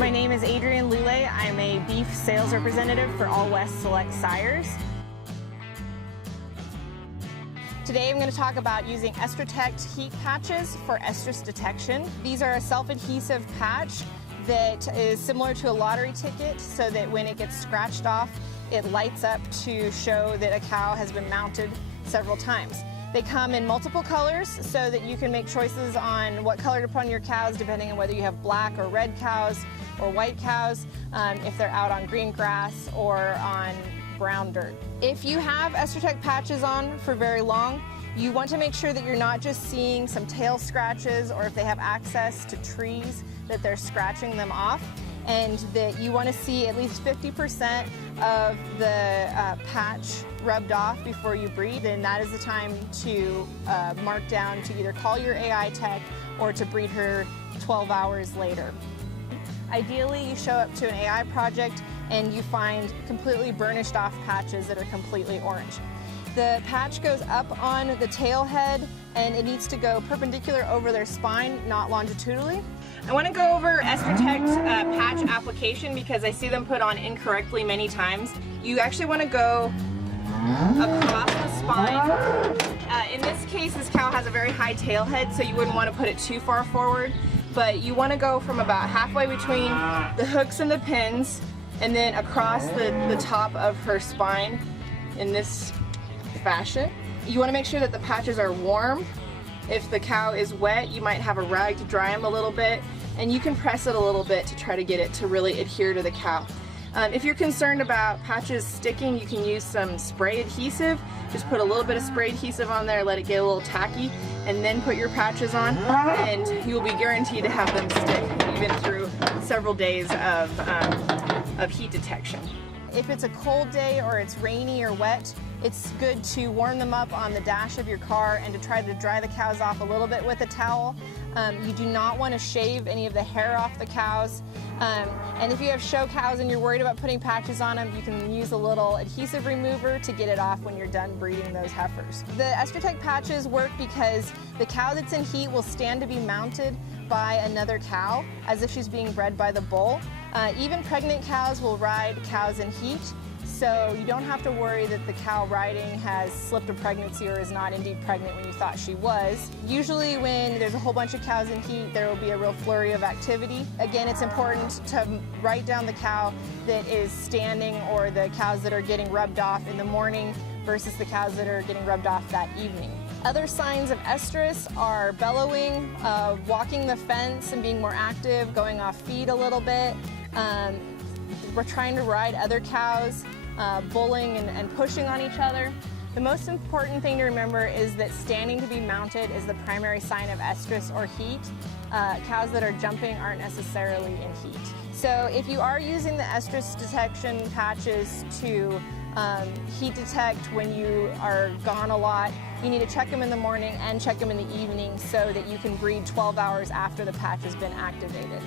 My name is Adrienne Lulay. I'm a beef sales representative for All West Select Sires. Today I'm going to talk about using Estrotect heat patches for estrus detection. These are a self-adhesive patch that is similar to a lottery ticket, so that when it gets scratched off, it lights up to show that a cow has been mounted several times. They come in multiple colors so that you can make choices on what color to put on your cows depending on whether you have black or red cows or white cows, if they're out on green grass or on brown dirt. If you have Estrotect patches on for very long, you want to make sure that you're not just seeing some tail scratches, or if they have access to trees, that they're scratching them off, and that you want to see at least 50% of the patch rubbed off before you breed. Then that is the time to mark down to either call your AI tech or to breed her 12 hours later. Ideally, you show up to an AI project and you find completely burnished off patches that are completely orange. The patch goes up on the tail head and it needs to go perpendicular over their spine, not longitudinally. I want to go over Estrotect patch application because I see them put on incorrectly many times. You actually want to go across the spine. In this case, this cow has a very high tail head, so you wouldn't want to put it too far forward. But you want to go from about halfway between the hooks and the pins, and then across the top of her spine in this fashion. You want to make sure that the patches are warm. If the cow is wet, you might have a rag to dry them a little bit, and you can press it a little bit to try to get it to really adhere to the cow. If you're concerned about patches sticking, you can use some spray adhesive. Just put a little bit of spray adhesive on there, let it get a little tacky, and then put your patches on, and you'll be guaranteed to have them stick even through several days of heat detection. If it's a cold day or it's rainy or wet, it's good to warm them up on the dash of your car and to try to dry the cows off a little bit with a towel. You do not want to shave any of the hair off the cows. And if you have show cows and you're worried about putting patches on them, you can use a little adhesive remover to get it off when you're done breeding those heifers. The Estrotect patches work because the cow that's in heat will stand to be mounted by another cow as if she's being bred by the bull. Even pregnant cows will ride cows in heat, so you don't have to worry that the cow riding has slipped a pregnancy or is not indeed pregnant when you thought she was. Usually when there's a whole bunch of cows in heat, there will be a real flurry of activity. Again, it's important to write down the cow that is standing or the cows that are getting rubbed off in the morning versus the cows that are getting rubbed off that evening. Other signs of estrus are bellowing, walking the fence and being more active, going off feed a little bit. We're trying to ride other cows, bullying and pushing on each other. The most important thing to remember is that standing to be mounted is the primary sign of estrus or heat. Cows that are jumping aren't necessarily in heat. So if you are using the estrus detection patches to heat detect when you are gone a lot, you need to check them in the morning and check them in the evening so that you can breed 12 hours after the patch has been activated.